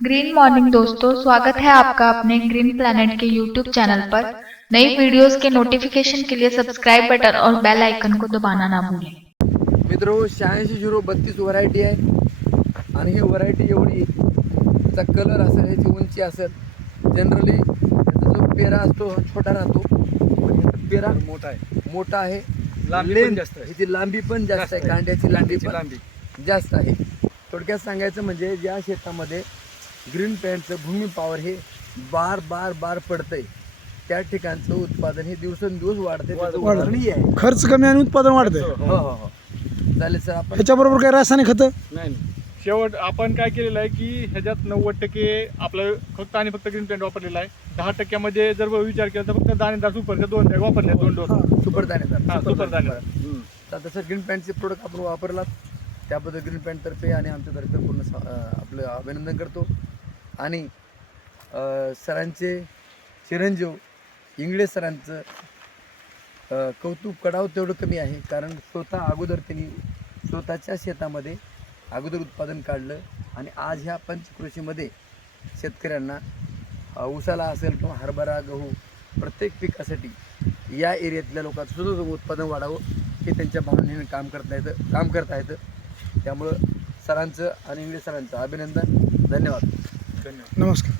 Green morning दोस्तों, स्वागत है आपका अपने ग्रीन प्लैनेट के यूट्यूब चैनल पर। नई वीडियोस के नोटिफिकेशन के लिए सब्सक्राइब बटन और बेल आइकन को दबाना ना भूलें। मित्रों 86-032 व्हरायटी आहे आणि ही व्हरायटी एवढी त्याचा कलर असेल, याची उंची असेल, जनरली त्याचा जो पेरा असतो हा छोटा राहतो, पण याचा पेरा मोठा आहे, लांबी पण जास्त आहे. ह्याची लांबी पण जास्त आहे, कांड्याची लांबी पण जास्त आहे. थोडक्यात सांगायचं म्हणजे ज्या शेतामध्ये ग्रीन पॅन्टचं भूमी पॉवर हे बार पडतंय त्या ठिकाणचं उत्पादन हे दिवसेंदिवस वाढते, वाढणी आहे. खर्च कमी आणि उत्पादन वाढतंय. हो. चालेल सर, आपण ह्याच्याबरोबर काही रासायनिक खतं नाही. शेवट आपण काय केलेलं आहे की ह्याच्यात 90% आपलं फक्त ग्रीन प्लॅन्ट वापरलेला आहे. 10% जर विचार केला तर फक्त दाणेदार सुपरचे 2 बॅग वापरले, 2 डोस सुपर दाणेदार. सुपर दाणेदार. तर तसं ग्रीन पॅन्टचे प्रोडक्ट आपण वापरलात, त्याबद्दल ग्रीन पॅन्टतर्फे आणि आमच्यातर्फे पूर्ण आपलं अभिनंदन करतो. आणि सरांचे चिरंजीव इंगळे सरांचं कौतुक करावं तेवढं कमी आहे, कारण अगोदर त्यांनी स्वतःच्या शेतामध्ये अगोदर उत्पादन काढलं आणि आज ह्या पंचकृषीमध्ये शेतकऱ्यांना ऊसाला असेल किंवा हरभरा, गहू प्रत्येक पिकासाठी या एरियातल्या लोकांचं सुद्धा उत्पादन वाढावं हे त्यांच्या भावनेने काम करता येतं. त्यामुळं सरांचं आणि इंगळे सरांचं अभिनंदन. धन्यवाद. नमस्कार.